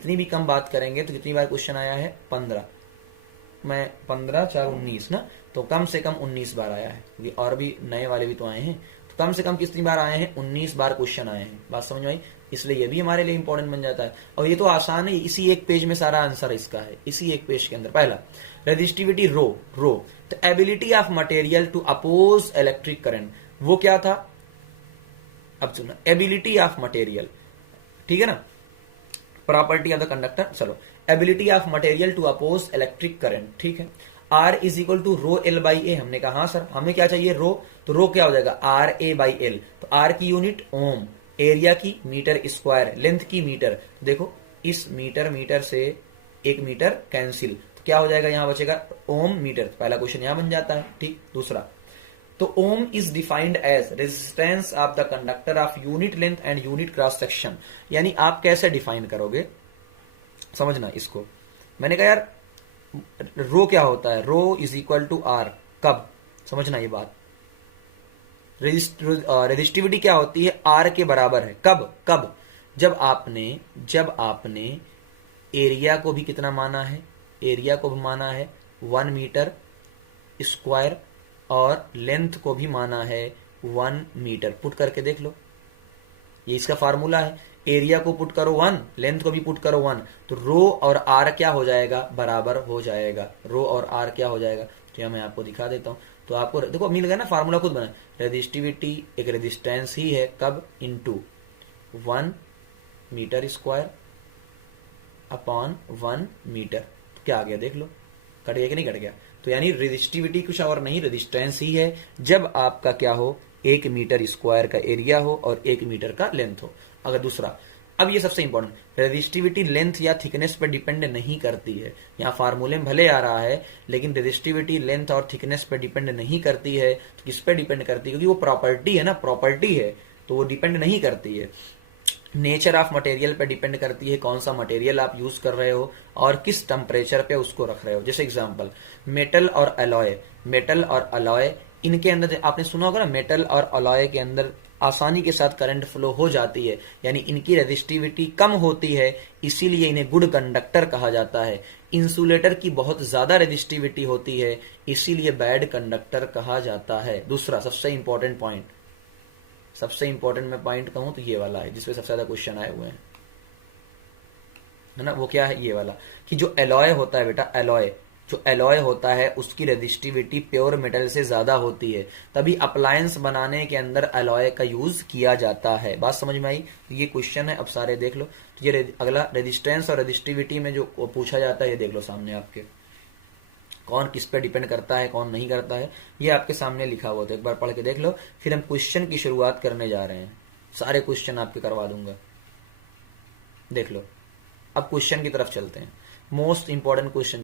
कितनी भी कम बात करेंगे तो कितनी बार क्वेश्चन आया है 15, मैं 15 4 19 ना, तो कम से कम 19 बार आया है, क्योंकि और भी नए वाले भी तो आए हैं, तो कम से कम कितनी बार आए हैं 19 बार क्वेश्चन आए हैं। बात समझ में आई? इसलिए ये भी हमारे लिए इंपॉर्टेंट बन जाता है। और ये तो आसान है, इसी एक पेज में सारा आंसर इसका है, इसी एक पेज के अंदर। पहला रेजिस्टिविटी रो, तो ability of material to oppose electric current, वो क्या था? अब सुनो, एबिलिटी ऑफ मटेरियल, ठीक है ना, प्रॉपर्टी ऑफ द कंडक्टर। चलो, ability of material to oppose electric current, ठीक है। R is equal to rho L by A. हमने कहा हाँ सर, हमें क्या चाहिए? रो, तो रो क्या हो जाएगा? R A by L. तो आर की यूनिट ओम, एरिया की मीटर स्क्वायर, लेंथ की मीटर। देखो इस मीटर से 1 मीटर कैंसिल, तो क्या हो जाएगा? यहां बचेगा ओम मीटर। पहला क्वेश्चन यहां बन जाता है, ठीक। दूसरा, तो ohm is defined as resistance of the conductor of unit length and unit cross section. यानी आप कैसे डिफाइन करोगे, समझना इसको। मैंने कहा यार रो क्या होता है? रो इज इक्वल टू आर, कब? समझना ये बात। रेजिस्टिविटी क्या होती है? आर के बराबर है, कब? जब आपने एरिया को भी कितना माना है? एरिया को भी माना है 1 मीटर स्क्वायर, और लेंथ को भी माना है 1 मीटर। पुट करके देख लो, ये इसका फार्मूला है। एरिया को पुट करो 1, लेंथ को भी पुट करो 1, तो रो और आर क्या हो जाएगा? बराबर हो जाएगा। रो और आर क्या हो जाएगा? तो मैं आपको दिखा देता हूं। तो आपको देखो मिल गया ना, फार्मूला खुद बना। रेजिस्टिविटी एक रेजिस्टेंस ही है, कब? Into 1 metre square upon 1 metre. तो क्या आ गया देख लो, कट गया कि नहीं कट गया? तो यानी रेजिस्टिविटी कुछ और नहीं, रेजिस्टेंस ही है, जब आपका क्या हो? 1 मीटर स्क्वायर का एरिया हो और 1 मीटर का लेंथ हो। अगर दूसरा, अब ये सबसे इंपॉर्टेंट, रेजिस्टिविटी लेंथ या थिकनेस पर डिपेंड नहीं करती है। यहाँ फार्मूले में भले आ रहा है, लेकिन रेजिस्टिविटी लेंथ और थिकनेस पर डिपेंड नहीं करती है। तो किस पे डिपेंड करती है? क्योंकि वो प्रॉपर्टी है ना, प्रॉपर्टी है, तो वो डिपेंड नहीं करती है। नेचर ऑफ मटेरियल पे डिपेंड करती है, कौन सा मटेरियल आप यूज कर रहे हो और किस टेम्परेचर पे उसको रख रहे हो। जैसे एग्जांपल, मेटल और अलॉय, इनके अंदर आपने सुना होगा ना, मेटल और अलॉय के अंदर आसानी के साथ करंट फ्लो हो जाती है, यानी इनकी रेजिस्टिविटी कम होती है, इसीलिए इन्हें गुड कंडक्टर कहा जाता है। इंसुलेटर की बहुत ज्यादा रेजिस्टिविटी होती है, इसीलिए बैड कंडक्टर कहा जाता है। दूसरा सबसे इंपॉर्टेंट पॉइंट, सबसे इंपॉर्टेंट मैं पॉइंट कहूं तो ये वाला है, जिसपे सबसे ज्यादा क्वेश्चन आए हुए हैं, है ना। वो क्या है? ये वाला, कि जो एलॉय होता है बेटा, जो एलॉय होता है उसकी रेजिस्टिविटी प्योर मेटल से ज्यादा होती है, तभी अप्लायंस बनाने के अंदर एलॉय का यूज किया जाता है। बात समझ में आई? ये क्वेश्चन है, अब सारे देख लो। तो ये अगला रेजिस्टेंस और रेजिस्टिविटी में जो पूछा जाता है, ये देख लो सामने आपके, कौन किस पे डिपेंड करता है, कौन नहीं करता है, ये आपके सामने लिखा हुआ था। एक बार पढ़ के देख लो, फिर हम क्वेश्चन की शुरुआत करने जा रहे हैं। सारे क्वेश्चन आपके करवा दूंगा, देख लो। अब क्वेश्चन की तरफ चलते हैं, मोस्ट इंपॉर्टेंट क्वेश्चन।